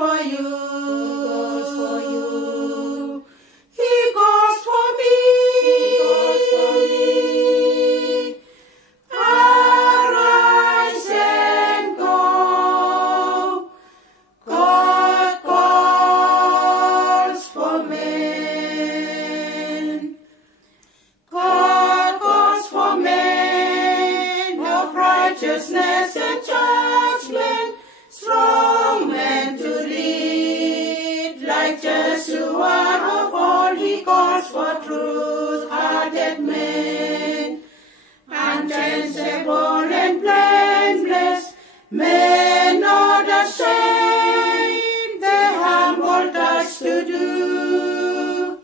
for you. God goes for you. He goes for me. He goes for me. Arise and go. God calls for men. God calls for men of righteousness and judgment, strong men to lead. Like Joshua of old, he calls for truth-hearted men, unchangeable and blameless, men not ashamed, the humble task to do.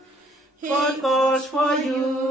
God calls for you.